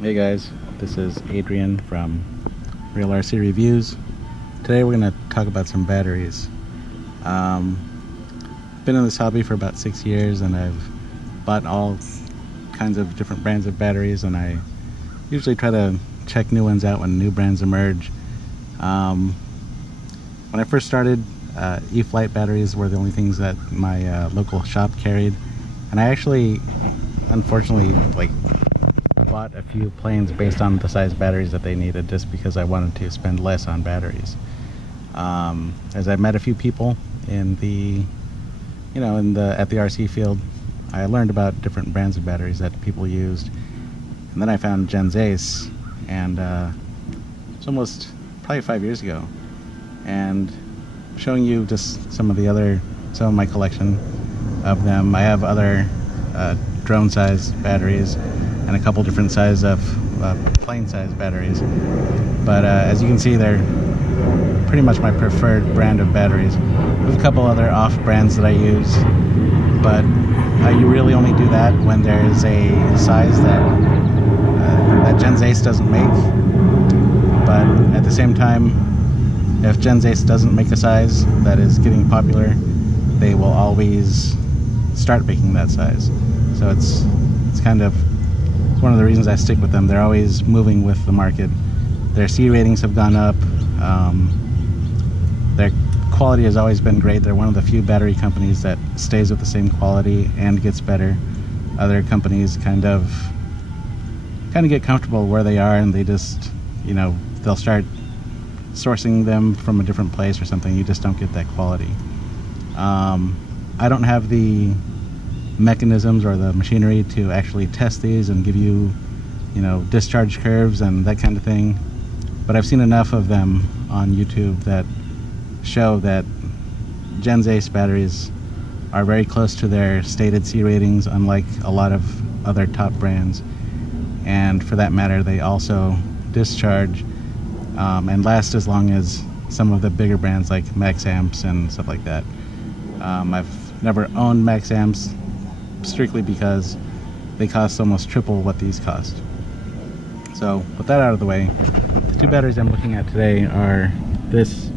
Hey guys, this is Adrian from Real RC Reviews. Today we're going to talk about some batteries. I've been in this hobby for about 6 years and I've bought all kinds of different brands of batteries, and I usually try to check new ones out when new brands emerge. When I first started, E-flite batteries were the only things that my local shop carried, and I actually unfortunately bought a few planes based on the size batteries that they needed, just because I wanted to spend less on batteries. As I met a few people in the at the RC field, I learned about different brands of batteries that people used, and then I found GensAce, and it's almost probably 5 years ago, and showing you just some of my collection of them. I have other drone size batteries and a couple different size of plane size batteries, but as you can see, they're pretty much my preferred brand of batteries. There's a couple other off brands that I use, but you really only do that when there's a size that GensAce doesn't make. But at the same time, if GensAce doesn't make a size that is getting popular, they will always start making that size. So it's one of the reasons I stick with them. They're always moving with the market. Their C ratings have gone up. Their quality has always been great. They're one of the few battery companies that stays with the same quality and gets better. Other companies kind of get comfortable where they are, and they just, they'll start sourcing them from a different place or something. You just don't get that quality. I don't have the mechanisms or the machinery to actually test these and give you, discharge curves and that kind of thing, but I've seen enough of them on YouTube that show that GensAce batteries are very close to their stated C ratings, unlike a lot of other top brands, and for that matter, they also discharge and last as long as some of the bigger brands like Max Amps and stuff like that. I've never owned Max Amps, strictly because they cost almost triple what these cost. So with that out of the way, the two batteries I'm looking at today are this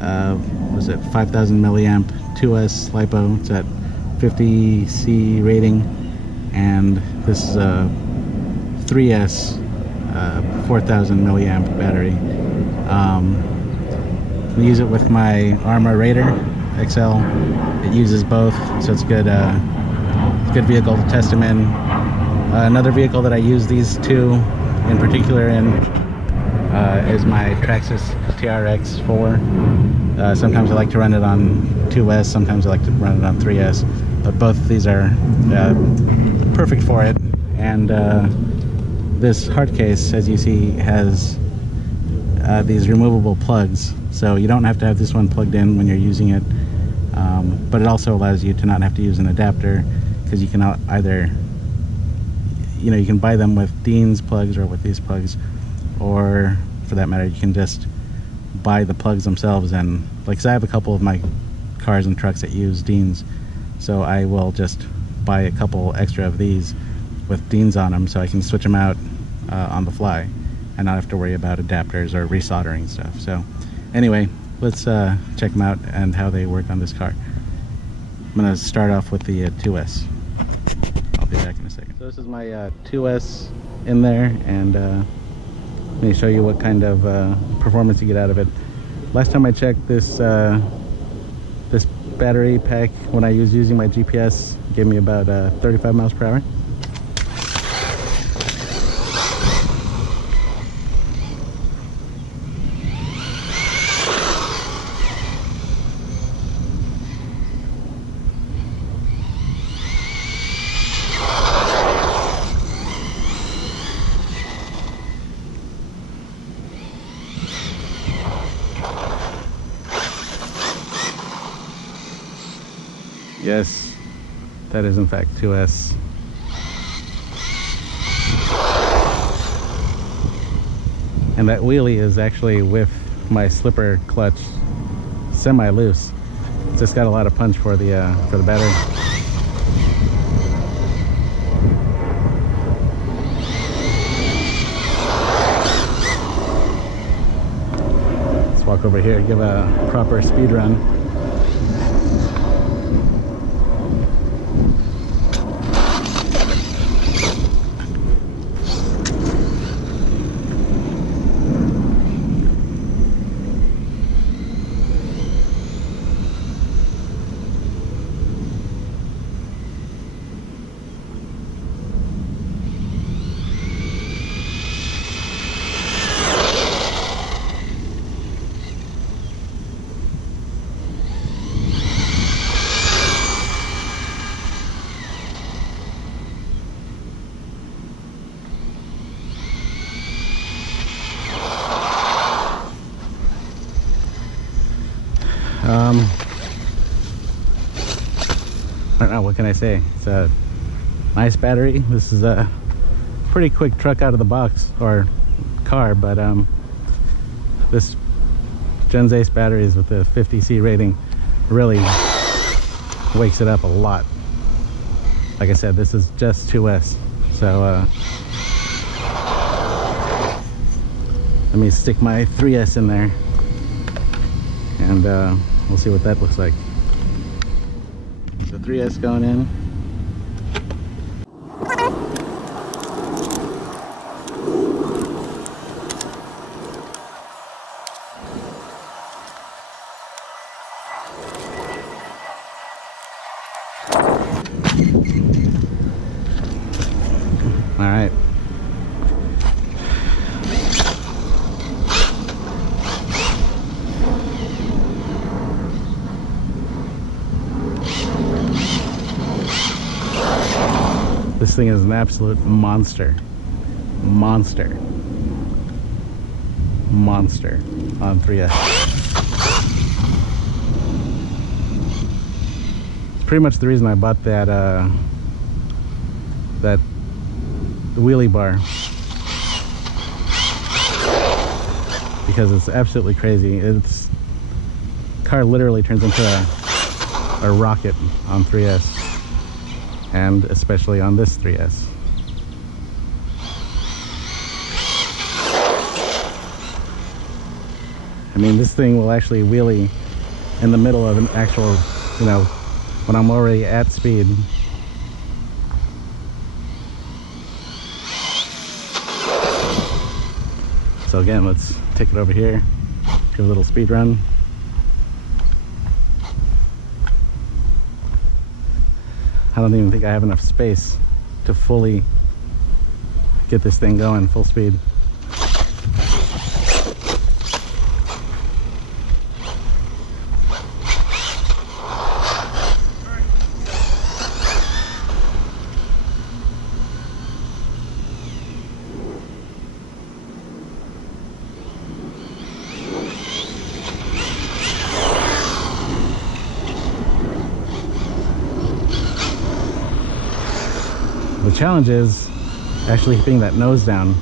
5,000 milliamp 2S LiPo. It's at 50 C rating, and this is a 3S 4,000 milliamp battery. I use it with my Arma Raider XL. It uses both, so it's good. Good vehicle to test them in. Another vehicle that I use these two in particular in is my Traxxas TRX 4. Sometimes I like to run it on 2S, sometimes I like to run it on 3S, but both of these are perfect for it. And this hard case, as you see, has these removable plugs, so you don't have to have this one plugged in when you're using it, but it also allows you to not have to use an adapter, because you can either, you can buy them with Dean's plugs or with these plugs, or for that matter, you can just buy the plugs themselves. And so I have a couple of my cars and trucks that use Dean's, so I will just buy a couple extra of these with Dean's on them, so I can switch them out on the fly and not have to worry about adapters or resoldering stuff. So anyway, let's check them out and how they work on this car. I'm going to start off with the 2S. I'll be back in a second. So this is my 2S in there, and let me show you what kind of performance you get out of it. Last time I checked, this battery pack, when I was using my GPS, gave me about 35 miles per hour. Yes, that is in fact 2S. And that wheelie is actually with my slipper clutch semi-loose. It's just got a lot of punch for the battery. walk over here, give a proper speed run. I don't know, what can I say? It's a nice battery. This is a pretty quick truck out of the box, or car, but this GensAce batteries with the 50C rating really wakes it up a lot. Like I said, this is just 2S, so let me stick my 3S in there and we'll see what that looks like. So 3S going in. All right. This thing is an absolute monster. Monster on 3S. It's pretty much the reason I bought that that wheelie bar, because it's absolutely crazy. It's car literally turns into a rocket on 3S, and especially on this 3S. I mean, this thing will actually wheelie in the middle of an actual, you know, when I'm already at speed. So again, let's take it over here, give a little speed run. I don't even think I have enough space to fully get this thing going full speed. The challenge is actually keeping that nose down.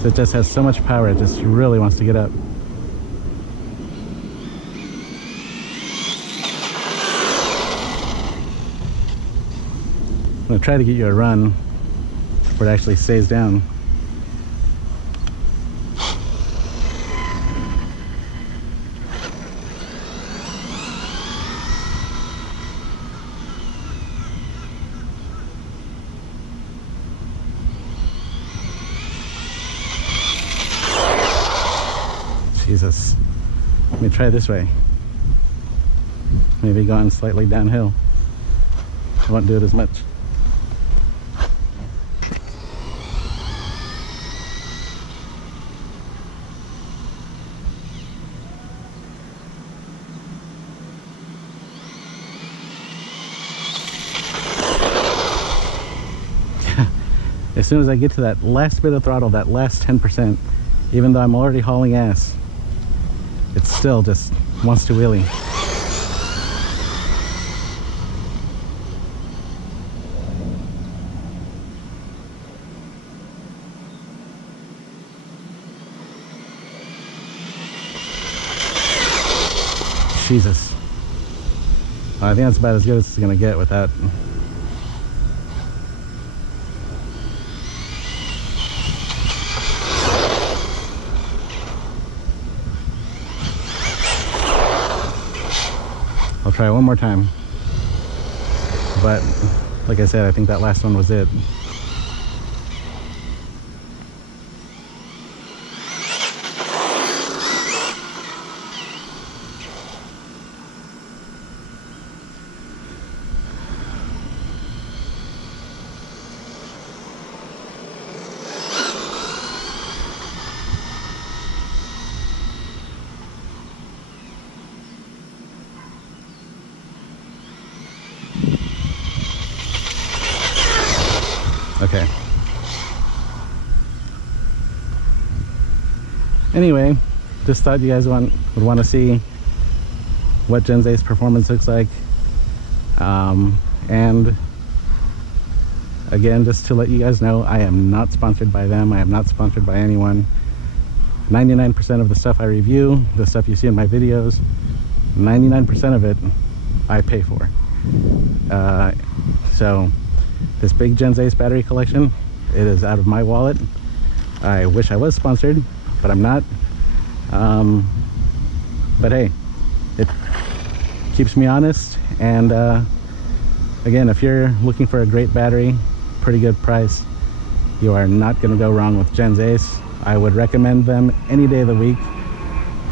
So it just has so much power, it just really wants to get up. I'm gonna try to get you a run where it actually stays down. Jesus. Let me try this way. Maybe going slightly downhill. I won't do it as much. As soon as I get to that last bit of throttle, that last 10%, even though I'm already hauling ass, it still just wants to wheelie. Jesus. I think that's about as good as it's gonna get with that. I'll try one more time. But like I said, I think that last one was it. Okay. Anyway, just thought you guys would want to see what GensAce performance looks like. And again, just to let you guys know, I am not sponsored by them. I am not sponsored by anyone. 99% of the stuff I review, the stuff you see in my videos, 99% of it I pay for. So this big GensAce battery collection, it is out of my wallet. I wish I was sponsored, but I'm not. But hey, it keeps me honest. And again, if you're looking for a great battery, pretty good price, you are not going to go wrong with GensAce. I would recommend them any day of the week,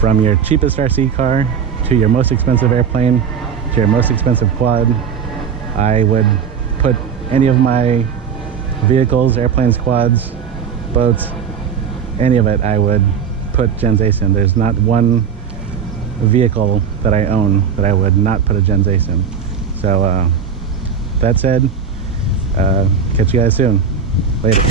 from your cheapest RC car to your most expensive airplane to your most expensive quad. I would put any of my vehicles, airplanes, quads, boats, any of it, I would put GensAce in. There's not one vehicle that I own that I would not put a GensAce in. So that said, catch you guys soon. Later.